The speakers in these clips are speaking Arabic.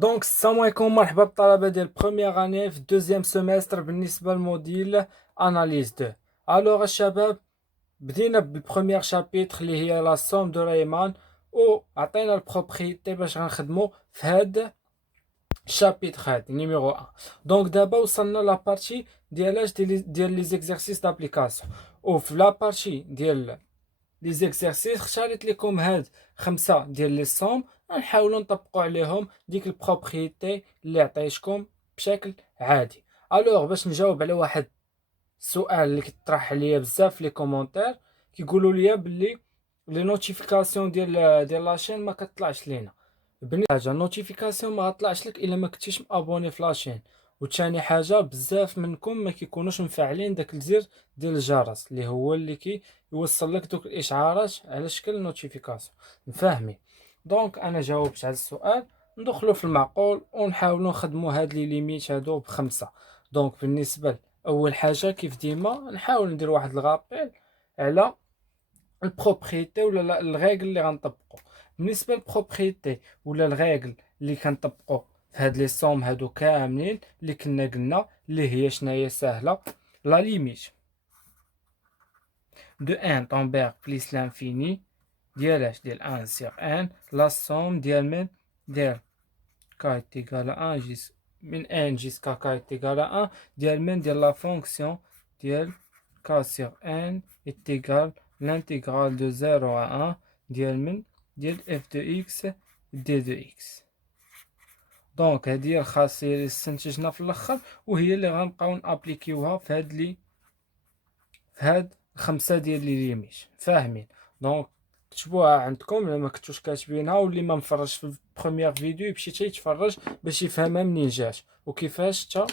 دونك السلام عليكم، مرحبا بالطلبه ديال بروميير اني في دوزيام سيمستر بالنسبه للموديل اناليز 2. الوغ الشباب، بدينا بالبروميير شابيتر اللي هي لا سوم دو ريمان، و عطينا البروبريتي باش غنخدمو في هاد الشابيتر هاد نيميرو 1. دونك دابا وصلنا لا بارتي ديال لي زيكزارسيس دابليكاسيون، وفي لا بارتي ديال لي زيكزارسيس اختاريت لكم هاد 5 ديال لي سوم غنحاولوا نطبقوا عليهم ديك البروبريتي اللي عطيتكم بشكل عادي. الوغ باش نجاوب على واحد السؤال اللي كيطرح عليا بزاف في لي كومونتير، كيقولوا لي باللي لي نوتيفيكاسيون ديال لاشين ما كتطلعش لينا. بالنسبه حاجه النوتيفيكاسيون ما غطلعش لك الا ما كنتيش مابوني في لاشين، وثاني حاجه بزاف منكم ما كيكونوش مفعلين داك الزر ديال الجرس اللي هو اللي يوصل لك دوك الاشعارات على شكل نوتيفيكاسيون. فاهمين؟ دونك انا جاوبت على السؤال، ندخلوا في المعقول ونحاولوا نخدموا هاد لي ليميت هادو بخمسه. دونك بالنسبه اول حاجه كيف ديما نحاول ندير واحد الغابيل على البروبريتي ولا الريغل اللي غنطبقوا. بالنسبه للبروبريتي ولا الريغل اللي كنطبقوا في هاد لي سوم هادو كاملين اللي كنا قلنا اللي هي شناهي ساهله. لا ليميت de 1 tomber plus l'infini ديال ديال 1 sur 1 la somme ديال k est égal à 1 من 1 jusqu'à k est égal à 1 ديال la fonction ديال k sur 1 est égal l'intégrale de 0 à 1 ديال f de x d de x. دونك هذه هي الخاصيه اللي استنتجنا في الاخر، وهي اللي غنبقاو نابليكيوها في هاد الخمسه ديال لي ليميت. فاهمين؟ دونك كتبوها عندكم الا ما كنتوش كاتبينها، واللي ما مفرجش في البروميير فيديو يمشي حتى يتفرج باش يفهمها منين جات وكيفاش تا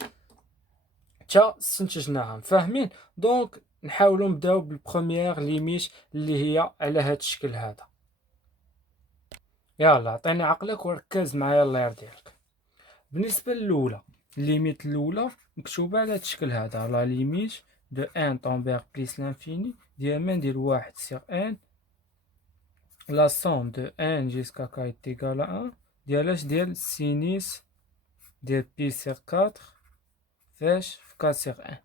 استنتجناها. فاهمين؟ دونك نحاولوا نبداو بالبروميير ليميت اللي هي على هاد الشكل هذا. يلا عطيني عقلك وركز معايا الله يرضي عليك. بالنسبه للاولى، الليميت الاولى مكتوبه على هاد الشكل هذا، لا ليميت دو 1 tomber plus l'infini ديال من ديال 1 sur 1 la somme de 1 jusqu'à k est égal à 1 ديال ديال سينيس ديال بي sur 4 فاش في k sur 1.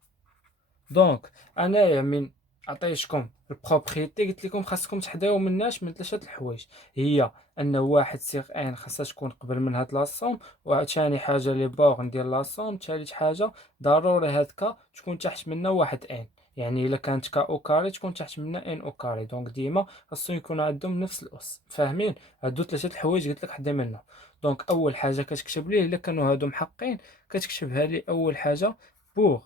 دونك انايا من عطيتكم البروبريتي قلت لكم خاصكم تحداو مناش من ثلاثه الحوايج، هي ان 1 سيغ ان خاصها تكون قبل من هاد لاصوم، وثاني حاجه لي بورن ديال لاصوم، ثالث حاجه ضروري هاد كا تكون تحت منها واحد ان، يعني الا كانت كا او كاري تكون تحت منها ان او كاري. دونك ديما خاصو يكون عندهم نفس الاس. فاهمين؟ هادو ثلاثه الحوايج قلت لك حدا منهم. دونك اول حاجه كتكتب ليه الا كانوا هادو محقين كتكتبها لي اول حاجه بوغ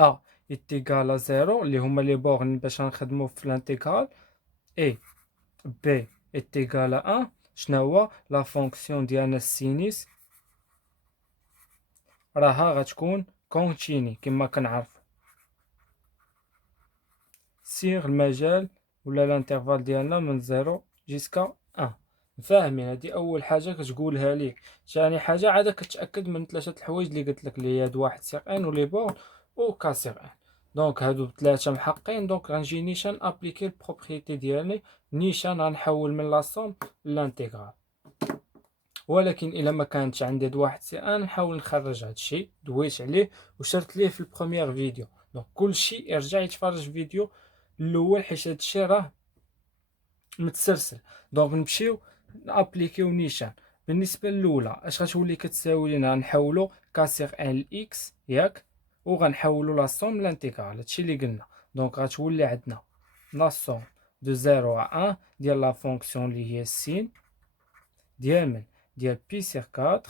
A est égal à 0 اللي هما لي بورن باش نخدمو في الانتيغرال، et B est égal à 1 شنو هو لا فونكسيون ديالنا السينيس راها غتكون كونتيني كما كنعرفو سيغ المجال ولا الانترفال ديالنا من 0 جيسكا 1. فاهمين؟ هادي اول حاجه كتقولها ليك. ثاني حاجه عاد كتاكد من ثلاثه الحوايج اللي قلت لك، اللي هي هاد واحد سيغ ان ولي بورن و كا سيغ ان. دونك هادو ثلاثه محقين. دونك غنجي نيشان ابليكي البروبريتي ديالي، نيشان غنحول من لا سوم للانتيغرال. ولكن الا ما كانتش عندي هاد واحد سي ان نحاول نخرج هادشي دويت عليه وشرت ليه في البروميير فيديو. دونك كلشي ارجع يتفرج فيديو الاول حيت هادشي راه متسلسل. دونك نمشيو نابليكيو نيشان. بالنسبه للاولى اش غتولي كتساوي لنا؟ نحولو كاسيغ ان لاكس ياك، وغنحولو لا سوم لانتيغرال، هادشي اللي قلنا. دونك غتولي عندنا لا سوم دو 0 à 1 ديال لا فونكسيون اللي هي السين ديال من ديال بي سيغ 4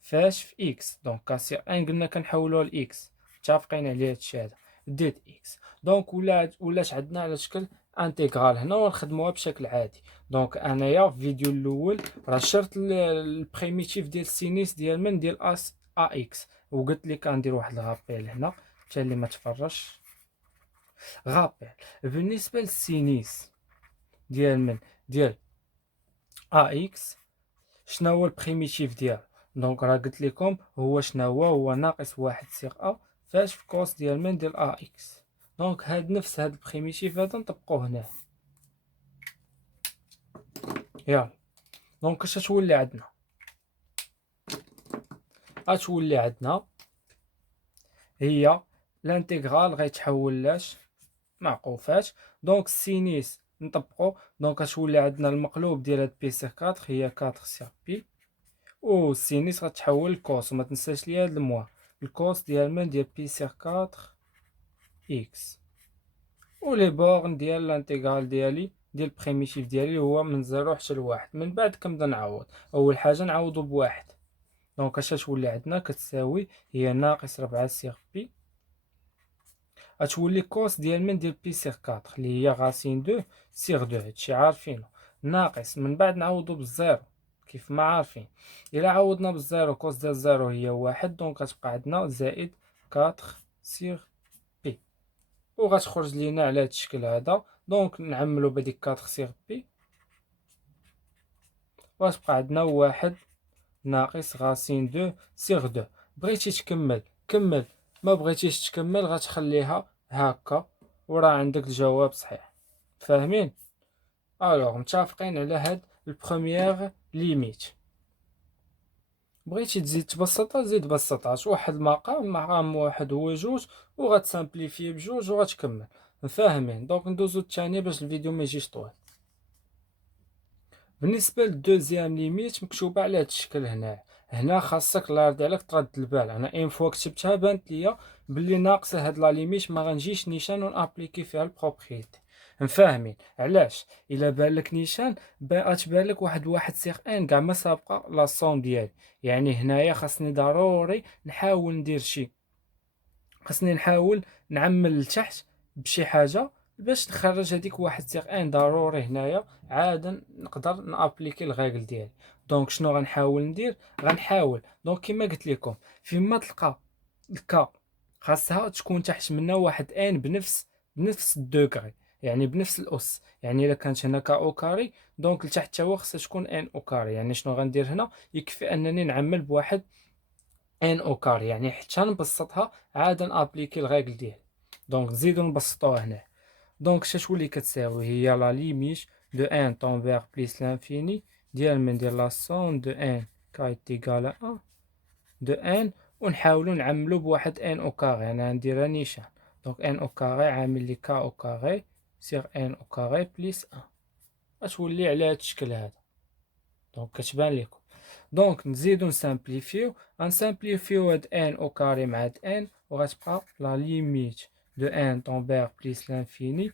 فاش في اكس. دونك كاسيغ ان قلنا كنحولوها لاكس، متفقين على هادشي هذا، ديت اكس. دونك ولات عندنا على شكل انتيغرال هنا ونخدموها بشكل عادي. دونك انايا في الفيديو الاول راه شرت البريميتيف ديال السينيس ديال من ديال اس ا اكس، وقلت لك غندير واحد الغابيل هنا حتى اللي ما تفرجش. غابيل بالنسبه للسينيس ديال من ديال ا اكس شنو هو البريميتيف ديالو؟ دونك راه قلت لكم هو شنو هو ناقص واحد سيغ ا فاش في كوس ديال من ديال ا اكس. دونك هاد البريميتيف هذا نطبقوه هنا. يلا دونك اش تولي عندنا؟ غتولي عندنا هي الانتغرال غيتحول لاش معقوفات. دونك السينيس نطبقو، دونك غتولي عندنا المقلوب ديال هاد بي سيغ 4 هي 4 سيغ بي، و السينيس غتحول لكوس، وما تنساش ليا هاد الموا الكوس ديال من ديال بي سيغ 4 اكس. و لي بورن ديال الانتغرال ديالي ديال البريميتيف ديالي هو من 0 حتى ل1. من بعد كنبدا نعوض، اول حاجه نعوضو بواحد، دونك اش تولي عندنا؟ كتساوي هي ناقص 4 سيغ بي، غتولي كوس ديال من ديال بي سيغ 4 اللي هي غاسين 2 سيغ 2، هادشي عارفينو، ناقص من بعد نعوضو بالزيرو كيف ما عارفين. الا عوضنا بالزيرو كوس ديال زيرو هي واحد، دونك غتبقى عندنا زائد 4 سيغ بي، و غتخرج لينا على هاد الشكل هذا. دونك نعملو بهاديك 4 سيغ بي، وغتبقى عندنا واحد ناقص غاسين 2 سيغ 2. بغيتي تكمل كمل، ما بغيتيش تكمل غتخليها هكا، وراه عندك الجواب صحيح. فاهمين؟ الوغ متفقين على هاد البروميير ليميت. بغيتي تزيد تبسطها زيد بسطها، واحد مقام واحد هو جوج، وغتسامبليفي بجوج وغتكمل. فاهمين؟ دونك ندوزو الثانيه باش الفيديو ما يجيش طويل. بالنسبه للدوزيام ليميت مكتوبه على هاد الشكل هنا خاصك الله يرضي عليك ترد البال. انا ان فوا كتبتها بانت ليا بلي ناقصه هاد لا ليميت، ما غنجيش نيشان ونابليكي فيها البروبريتي. فاهمين علاش؟ الا بان لك نيشان غتبان لك واحد سيغ ان كاع ما سابقه لا صون ديالي. يعني هنايا خاصني ضروري نحاول ندير خاصني نحاول نعمل لتحت بشي حاجه باش نخرج هذيك واحد سيغ ان ضروري. هنايا عاد نقدر نابليكي الغاكل ديالي. دونك شنو غنحاول ندير؟ غنحاول دونك كما قلت لكم فيما تلقى الكا خاصها تكون تحت منها واحد ان بنفس الدوغري، يعني بنفس الاس. يعني الا كانت هنا كا او كاري، دونك لتحت تا هو خاصها تكون ان او كاري. يعني شنو غندير هنا؟ يكفي انني نعمل بواحد ان او كاري، يعني حتى نبسطها عاد نابليكي الغاكل ديالي. دونك نزيدو نبسطوها هنا. دونك تولي كتساوي هي لا ليميت دو ان طون فيغ بليس لانفيني ديال من ديال لا سون دو ان كا ايت ايكال ا دو ان، ونحاولو نعملو بواحد ان او كاري. انا غنديرها نيشان، دونك ان او كاري عامل لي كا او كاري سيغ ان او كاري بليس ان، غتولي على هاد الشكل هذا. دونك كتبان لكم. دونك نزيدو نسامبليفيو هاد ان او كاري مع هاد ان، وغتبقى لا ليميت دو ان طون فيغ بليس لانفيني.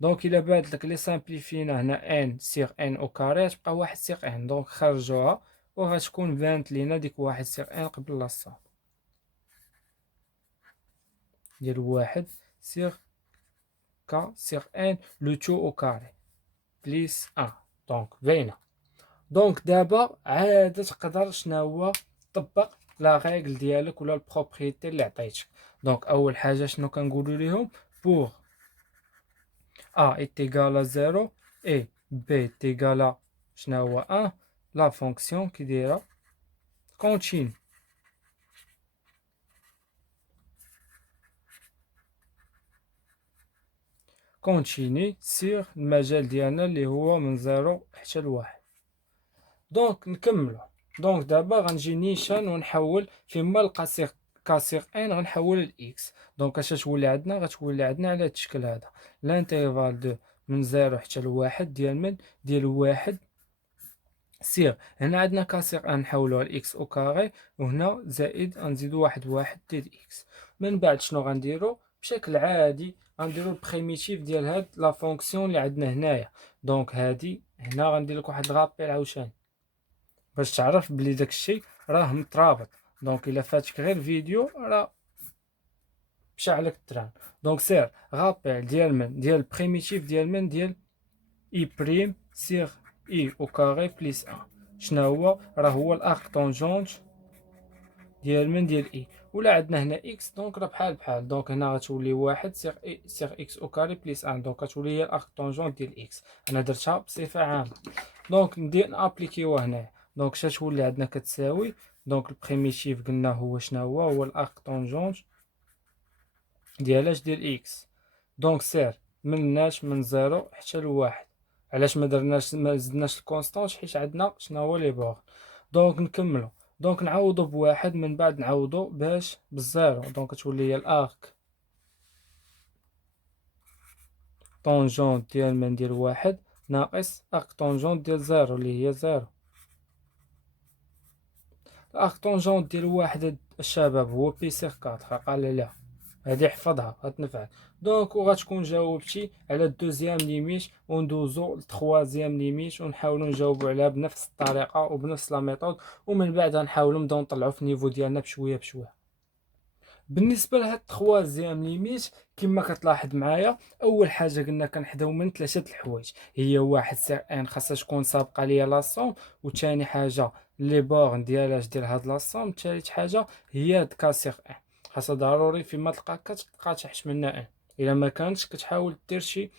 دونك الا بانت لك لي سامبليفينا هنا ان سيغ ان او كاري غتبقى واحد سيغ ان، دونك خرجوها وغتكون بانت لينا ديك واحد سيغ ان قبل لاصون ديال واحد سيغ كا سيغ ان لو تو او كاري بليس ان. دونك باينه. دونك دابا عاد تقدر شناهو طبق لا ريغل ديالك ولا البروبريتي اللي عطيتك. دونك اول حاجه شنو كنقولوا ليهم؟ بور a est égal à 0 et b est égal à شناهو 1 لا فونكسيون كي دايره كونتيني. كونتيني سيغ المجال ديالنا اللي هو من 0 حتى ل1. دونك نكملو. دونك دابا غنجي نيشان ونحول فيما لقى كاسيغ ان غنحول الاكس. دونك اش تولي عندنا؟ غتولي عندنا على هاد الشكل هذا لانتيرفال دو من 0 حتى ل1 ديال من ديال واحد سيغ. هنا عندنا كاسيغ ان نحولوها لاكس او كاري، وهنا زائد غنزيدو واحد ديال اكس. من بعد شنو غنديرو؟ بشكل عادي غنديرو البريميتيف ديال هاد لا فونكسيون اللي عندنا هنايا. دونك هادي هنا غندير لك واحد الغابيل عاوتاني باش تعرف بلي داكشي راه مترابط. دونك الا فاتك غير فيديو راه مشى عليك التران. دونك سير غابيل ديال من ديال البريميتيف ديال من ديال اي بريم سيغ اي او كاري بليس ان. شنو هو؟ راه هو الارك طونجونت ديال من ديال اي، ولا عندنا هنا اكس دونك راه بحال. دونك هنا غتولي واحد سيغ اكس او كاري بليس ان، دونك غتولي هي الارك طونجونت ديال اكس. انا درتها بصفه عامه. دونك ندير نابليكيوها هنايا. دونك تولي عندنا كتساوي دونك البريميتيف قلنا هو شنو هو الارك طونجونت ديال اش ديال اكس. دونك سير من 0 حتى ل1 علاش ما زدناش الكونستانت؟ حيت عندنا شنو هو لي بورغ. دونك نكملو، دونك نعوضو بواحد، من بعد نعوضو باش بالزيرو، دونك تولي هي الارك طونجون ديال من ديال واحد ناقص ارك طونجون ديال زيرو اللي هي زيرو. الارك طونجون ديال واحد الشباب هو بي سيغ 4، قال لا هادي حفظها غتنفعك. دونك وغتكون جاوبتي على الدوزيام ليميت، وندوزو للتخوازيام ليميت ونحاولو نجاوبو عليها بنفس الطريقه وبنفس لا ميثود، ومن بعد غنحاولو نبداو نطلعو في النيفو ديالنا بشويه بشويه. بالنسبه لهاد التخوازيام ليميت كما كتلاحظ معايا، اول حاجه قلنا كنحداو من ثلاثه الحوايج، هي واحد سيغ ان خاصها تكون سابقه ليا لاصوم، وثاني حاجه لي بورن ديالاش ديال هاد لاصوم، ثالث حاجه هي هاد كاسيغ ان خاصها ضروري فيما تلقى كتلقى تحت منها ان، الا ما كانتش كتحاول دير شي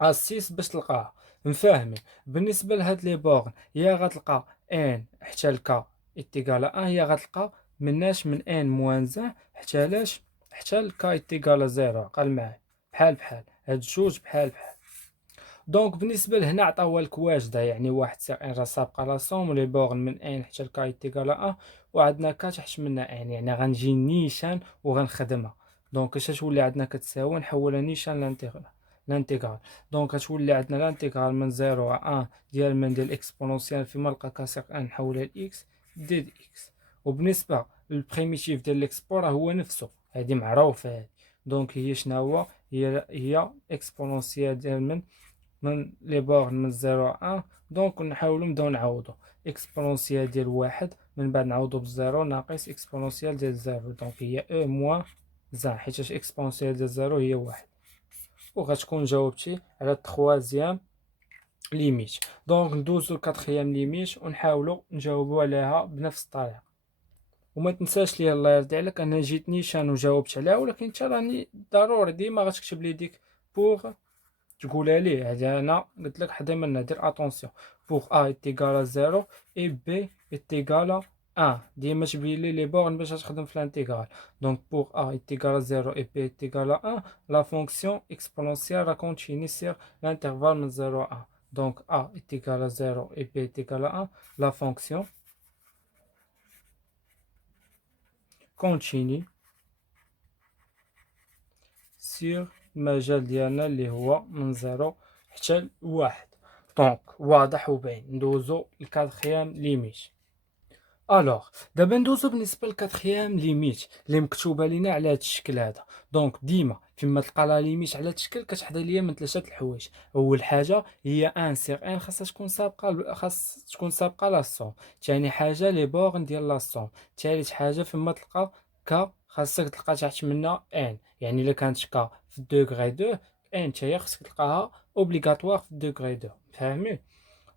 اسيس باش تلقاها. مفاهمين؟ بالنسبه لهاد لي بورن يا غتلقى ان حتى لك ايتيكالا ان، هي غتلقى مناش من ان موان زان حتى لاش حتى لك ايتيكالا زيرو. عقل معايا، بحال بحال هاد جوج بحال بحال. دونك بالنسبه لهنا عطاوها لك واجده، يعني واحد سيغ ان راه سابقه لا سوم، ولي بورن من ان حتى لك ايتيكالا ان، وعندنا كا تحت منها ان، يعني غنجي نيشان وغنخدمها. دونك اش تولي عندنا كتساوي، نحولها نيشان لانتيغرال. دونك غتولي عندنا لانتيغرال من 0 ا 1 ديال من ديال اكسبونونسيال فيما لقى كاسيغ ان نحولها لاكس دي اكس. وبالنسبه للبريميتيف ديال ليكسبور هو نفسه، هذه معروفه هذه. دونك هي شنو هو، هي اكسبونونسيال ديال من لي بورن من 0 ا 1. دونك نحاولو نبداو نعوضو اكسبونونسيال ديال واحد، من بعد نعوضو بزيرو ناقص اكسبونونسيال ديال زيرو، دونك هي او موان زان، حيت اكسبونونسيال ديال زيرو هي واحد. وغتكون جاوبتي على التخوازيام ليميت. دونك ندوزو لكاتخيام ليميت ونحاولو نجاوبو عليها بنفس الطريقه. وما تنساش لي الله يرضي عليك انا جيت نيشان وجاوبت عليها، ولكن انت راني ضروري ديما غتكتب لي ديك بوغ تقولها ليه. هذه انا قلت لك حدا منا دير اتونسيون، بوغ ا ايتيغالا زيرو اي بي ايتيغالا ان، ديما تبين لي لي بورن باش تخدم في الانتيغرال. دونك بوغ ا ايتيغالا زيرو اي بي ايتيغالا ان، لا فونكسيون اكسبونونسيال را كونتيني سير لانترفال من 0 ا 1. دونك ا ايتيغالا زيرو اي بي ايتيغالا ان، لا فونكسيون كونتيني سير المجال ديالنا اللي هو من 0 حتى لواحد. دونك واضح وباين. ندوزو لكاتخيام ليميت. الوغ دابا ندوزو بالنسبه للكاتخيام ليميت اللي مكتوبه لينا على هذا الشكل هذا. دونك ديما فيما تلقى لا ليميت على هذا الشكل كتحضر ليا من ثلاثه الحوايج. اول حاجه هي ان سيغ ان خاصها تكون سابقه، خاص تكون سابقه لا سوم. ثاني حاجه لي بورن ديال لا سوم. ثالث حاجه فيما تلقى ك خاصك تلقى تحت منها ان، يعني الا كانت ك في الدوغري 2 ان حتى خاصك تلقاها اوبليغاتوار في الدوغري 2. فاهمين؟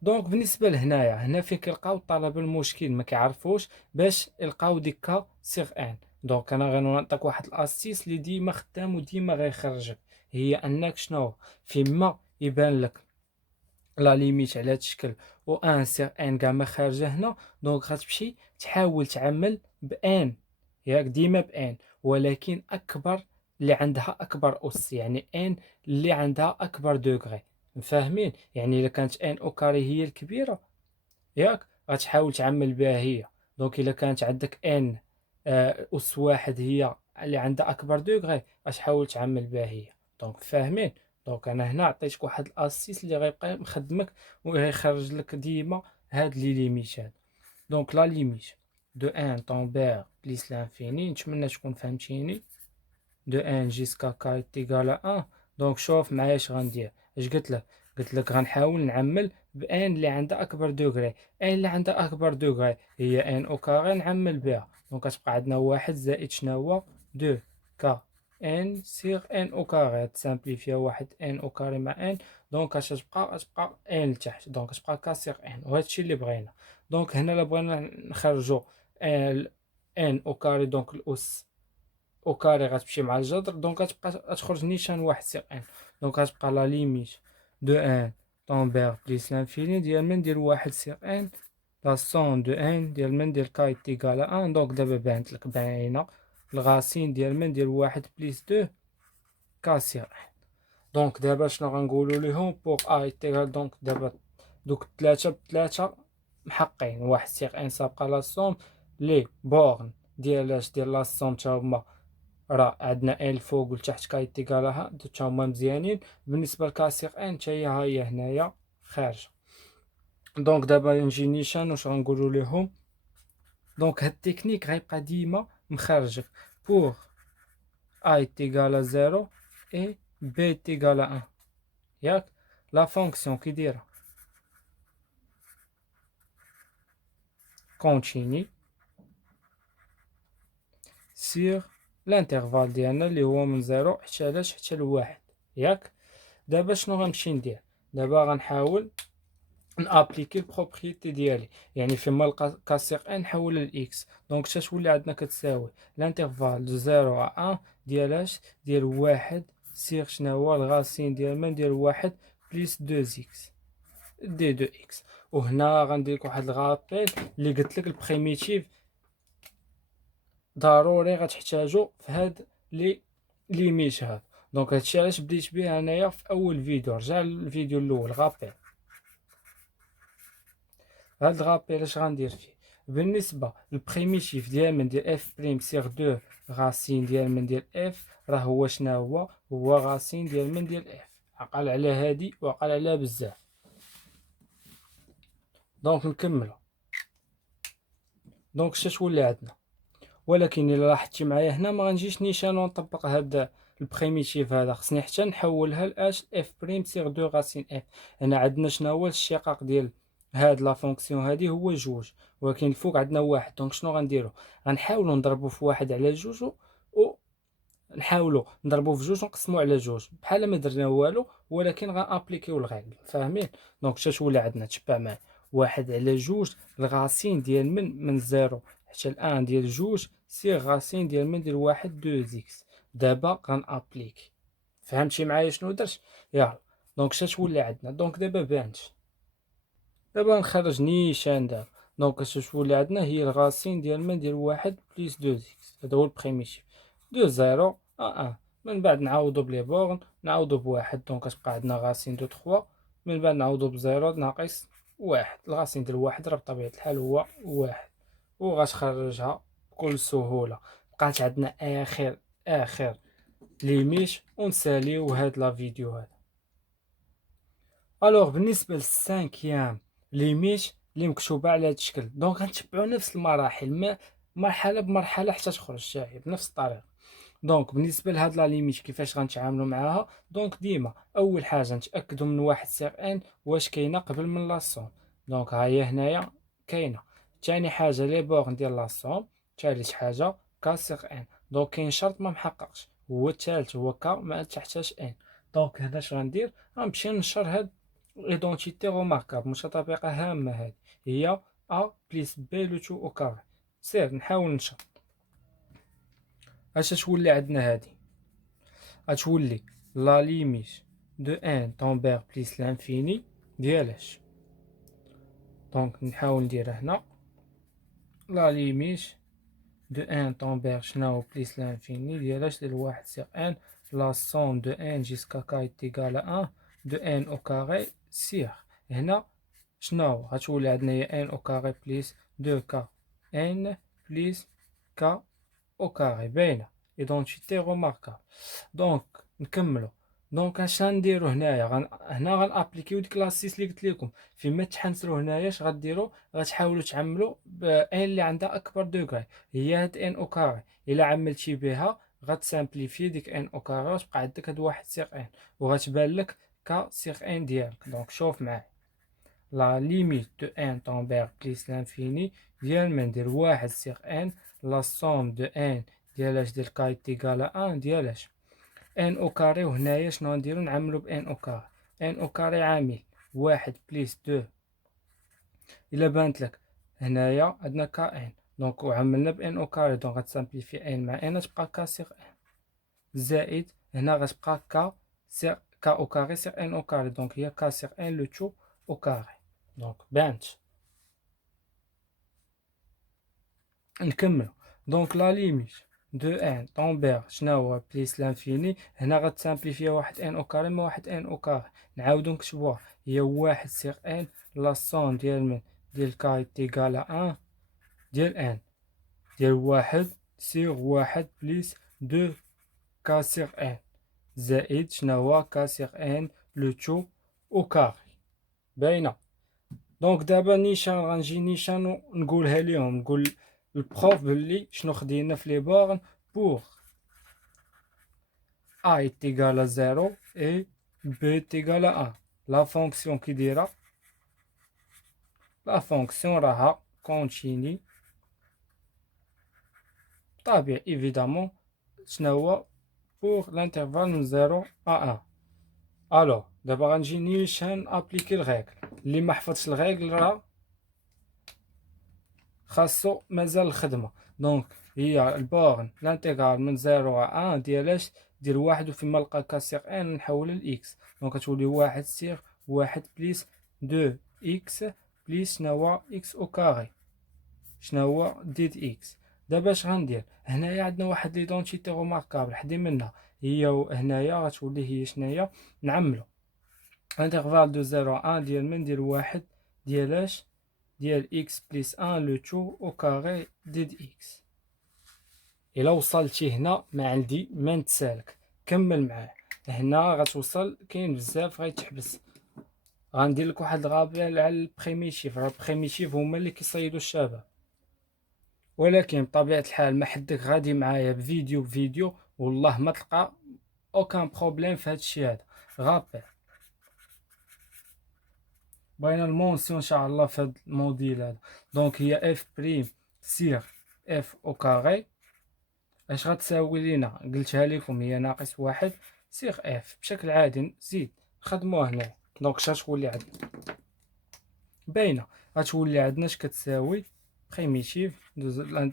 دونك بالنسبه لهنايا، هنا فين كيلقاو الطلبه المشكل ما كيعرفوش باش يلقاو ديك سيغ ان. دونك انا غنعطيك واحد الاستيس اللي ديما خدام وديما غيخرجك، هي انك شنو فيما يبان لك لا ليميت على هذا الشكل و ان سيغ ان كاع ما خارجه هنا، دونك غتمشي تحاول تعمل بان، ياك ديما بان، ولكن اكبر اللي عندها اكبر اس، يعني ان اللي عندها اكبر دوغري. فاهمين؟ يعني الا كانت ان او كاري هي الكبيره، ياك غتحاول تعمل بها هي. دونك الا كانت عندك ان اس واحد هي اللي عندها اكبر دوغري، غتحاول تعمل بها هي. دونك فاهمين؟ دونك انا هنا عطيتك واحد الاسيس اللي غيبقى مخدمك وغيخرج لك ديما هاد لي ليميتات. دونك لا ليميت دو ان طومبير بليس لانفيني، نتمنى تكون فهمتيني، دو ان جيسكا كا تيغال ان. دونك شوف معايا اش غندير. اش قلت لك؟ قلت لك غنحاول نعمل بان اللي عندها اكبر دوغري. ان اللي عندها اكبر دوغري هي ان او كاري، نعمل بها. دونك غتبقى عندنا واحد زائد شنو هو دو كا ان سيغ ان او كاري، تسامبليفيا واحد ان او كاري مع ان. دونك غتبقى ان لتحت، دونك غتبقى كا سيغ ان، وهادشي اللي بغينا. دونك هنا لا بغينا نخرجو ان او كاري، دونك الاس او كاري غتمشي مع الجذر، دونك غتبقى تخرج نيشان واحد سيغ ان. دونك غتبقى لا ليميت دو ان طومبير بليس لانفيني ديال من ديال واحد سيغ ان، لا سون دو ان ديال من ديال كا ايتيغال ان. دونك دابا بانت لك باينه الغاسين ديال من ديال واحد بليس دو كا سيغ ان. دونك دابا شنو غنقولو ليهم بوغ ا ايتيغال. دونك دابا دوك 3 ب3 محقين، واحد سيغ ان سابقا لا سوم. لي بورن ديال لا سوم تا هما راه عندنا ان الفوق والتحت كايتيغالها تا هما مزيانين. بالنسبه لكا سيغ ان تا هي هنايا خارجه. دونك دابا نجي نيشان واش غنقولو ليهم. دونك هاد التكنيك غيبقى ديما مخرجك بوغ a est égal à 0 et b est égal à 1. ياك لا فونكسيون كي دايره كونتيني سيغ الانترفال ديالنا اللي هو من 0 حتى لاش حتى لواحد. ياك دابا شنو غنمشي ندير؟ دابا غنحاول نابليكي البروبريتي ديالي، يعني فيما نلقى كاسيغ ان نحولها لاكس. دونك اش تولي عندنا كتساوي الانترفال دو 0 ا 1 ديال ديال واحد سيغ شنو هو الغاسين ديال من ديال واحد بليس 2 اكس دي 2 اكس. وهنا غندير لك واحد الغابيل اللي قلت لك البريميتيف ضروري غتحتاجو في هاد لي ليميت هاد. دونك هادشي علاش بديت بيه انايا في اول فيديو. رجع للفيديو الاول غابيل. هاد الغابيل اش غندير فيه؟ بالنسبه للبريميتيف ديال من ديال اف بريم سيغ 2 غاسين ديال من ديال اف راه هو شنو هو غاسين ديال من ديال اف. عقل على هادي وعقل عليها بزاف. دونك نكملو. دونك اش تولي عندنا؟ ولكن الا لاحظتي معايا هنا ما غنجيش نيشان ونطبق هاد البريميتيف هذا، خصني حتى نحولها لاش اف بريم سيغ 2 غاسين اف. هنا عندنا شنو هو الاشتقاق ديال هاد لا فونكسيون هادي هو جوج، ولكن الفوق عندنا واحد. دونك شنو غنديرو؟ غنحاولوا نضربو في واحد على جوج و نحاولوا نضربو في جوج ونقسمو على جوج بحال ما درنا والو، ولكن غنابليكيو الغالب. فاهمين؟ دونك اش تولي عندنا؟ تبع معايا واحد على جوج الغاسين ديال من زيرو حتى الان ديال جوج سيغ غاسين ديال من ديال واحد 2 اكس. دابا غنابليكي. فهمتي معايا شنو درت؟ يلا دونك اش تولي عندنا؟ دونك دابا بانت. دابا نخرج نيشان دابا. دونك اش تولي عندنا هي الغاسين ديال من ديال واحد بليس 2 اكس. هذا هو البريميتيف دو زيرو ان. من بعد نعوضو بلي بورن نعوضو بواحد. دونك كتبقى عندنا غاسين دو 3. من بعد نعوضو بزيرو ناقص واحد. الغاسين ديال واحد راه بطبيعة الحال هو واحد، وغتخرجها بكل سهولة. بقات عندنا اخر ليميت ونساليو هاد لا فيديو هذا. الوغ بالنسبة للسانكيام ليميت اللي مكتوبة على هاد الشكل، دونك غنتبعو نفس المراحل مرحلة بمرحلة حتى تخرج شاهي بنفس الطريقة. دونك بالنسبة لهاد لا ليميت كيفاش غنتعاملو معاها؟ دونك ديما أول حاجة نتأكدو من واحد سيغ ان واش كاينة قبل من لاصوم. دونك هاهي هنايا كاينة. تاني حاجة لي بورن ديال لاصوم. تالت حاجة كا سيغ ان. دونك كاين شرط ما محققش هو التالت هو كا ما تحتاج ان. دونك هنا اش غندير؟ غنمشي ننشر هاد ايدونتيتي روماركابل متطابقة هامة. هادي هي ا بليس بي لو تو او كاري. سير نحاول ننشر. اش تولي عندنا هادي؟ غتولي لا ليميت دو ان طومبيغ بليس لانفيني ديالاش. دونك نحاول ندير هنا لا ليميت دو ان طومبيغ شناهو بليس لانفيني ديالاش ديال واحد سيغ ان لا سوم دو ان جيسكا كا ايتيغال ان دو ان او كاري سيغ. هنا شناهو غتولي عندنا هي ان او كاري بليس دو كا ان بليس كا او كاري. باينه ايدونتيتي روماركابل. دونك نكملو. دونك اش غنديرو هنايا؟ هنا غنابليكيو ديك لاسيس اللي قلت لكم. فيما تحنسلو هنايا اش غديرو؟ غتحاولوا تعملوا بان اللي عندها اكبر دوغري هي هاد ان او كاري. الا عملتي بها غتسامبليفي ديك ان او كاري وتبقى عندك هاد واحد سيغ ان وغتبان لك كا سيغ ان ديالك. دونك شوف معايا لا ليميت دو ان طومبيغ بليس لانفيني ديال من ديال واحد سيغ ان لا سوم دو ان ديالاش ديال كا ايتيغال ان ديالاش ان او كاري. وهنايا شنو غنديرو؟ نعملو بان او كاري. ان او كاري عامل واحد بليس دو. الا بانت لك هنايا عندنا كا ان دونك وعملنا بان او كاري. دونك غتسامبليفي ان مع ان تبقى كا سيغ ان زائد هنا غتبقى كا سيغ كا او كاري سيغ ان او كاري. دونك هي كا سيغ ان لو تو او كاري. دونك بانت. نكمل. دونك لا ليميت دو ان طومبير شنو هو بليس لانفيني. هنا غتسامبليفيا واحد ان او كاري مع واحد ان او كاري. نعاودو نكتبوها هي واحد سيغ ان لا صوم ديال من ديال كاي تيكال ان ديال ان ديال واحد سيغ واحد بليس دو كا سيغ ان زائد شنو هو كا سيغ ان لو تو او كاري. باينه. دونك دابا نيشان غنجي نيشان نقولها ليهم نقول البروف بلي شنو خدينا في لي بورن بور a est égal à 0 et b est égal à 1. La fonction qui dira la fonction راها continue طبيعي évidemment شنو هو pour l'intervalle من 0 à 1. الوغ دابا غنجي نيشان ابليكي الريغل اللي ما حفظش الريغل راه خاصو مازال الخدمه. دونك هي البورن لانتيغرال من 0 à 1 ديالاش ديال واحد وفيما نلقى كاسيغ ان نحول لاكس. دونك كتولي واحد سيغ واحد بليس دو اكس بليس شنو هو اكس او كاري شنو هو ديد اكس. دابا اش غندير هنايا عندنا واحد ليدونتيتي روماركابل حدي منها هي هنايا غتولي هي شناهي نعملو انترفال دو 0 1 ديال من ديال واحد ديالاش ديال اكس بليس 1 لو تو او كاري ديد اكس. الا وصلتي هنا ما عندي ما نتسالك كمل معايا. هنا غتوصل كاين بزاف غيتحبس. غندير لك واحد الغابه على البريميتيف. راه البريميتيف هما اللي كيصيدوا الشباب، ولكن بطبيعه الحال ما حدك غادي معايا بفيديو والله ما تلقى اوكان بروبليم في هذا الشيء هذا. غابير باينه المونسيون ان شاء الله في هذا الموديل هذا. دونك هي اف بريم سيغ اف او كاري اش غتساوي لينا قلتها لكم هي ناقص واحد سيغ اف بشكل عادي زيد خدموه هنا. دونك اش غتولي عندنا باينه غتولي عندنا اش كتساوي بريميتيف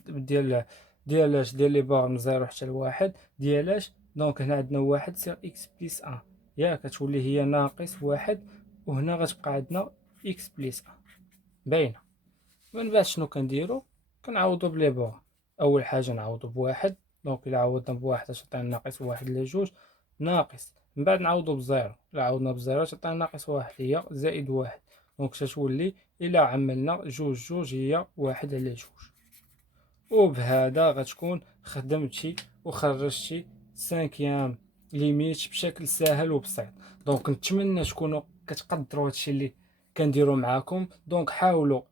ديال ديال لي بار من 0 حتى لواحد ديالاش. دونك هنا عندنا واحد سيغ اكس بليس 1 ياك كتولي هي ناقص واحد وهنا غتبقى عندنا اكس بليس 1 باينه. من بعد شنو كنديرو كنعوضو بلي بار. اول حاجه نعوضو بواحد. دونك الا عوضنا بواحد اش عطينا ناقص واحد لجوج ناقص من بعد نعوضو بزيرو. الا عوضنا بزيرو اش عطينا ناقص واحد هي زائد واحد. دونك تتولي الا عملنا جوج هي واحد على جوج. وبهذا غتكون خدمتي وخرجتي سانكيام ليميت بشكل سهل وبسيط. دونك نتمنى تكونوا كتقدروا هادشي اللي كنديرو معاكم. دونك حاولوا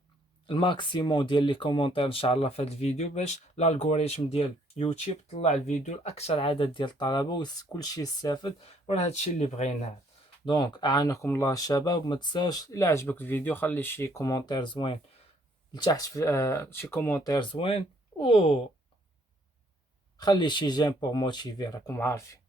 الماكسيموم ديال لي كومونتير ان شاء الله في هذا الفيديو باش الالغوريثم ديال يوتيوب طلع الفيديو لاكثر عدد ديال الطلبه وكلشي يستافد. وراه هادشي اللي بغيناه. دونك اعانكم الله الشباب. ما تنساوش الا عجبك الفيديو خلي شي كومونتير زوين لتحت في شي كومونتير زوين و خلي شي جيم بور موتيفي راكم عارفين.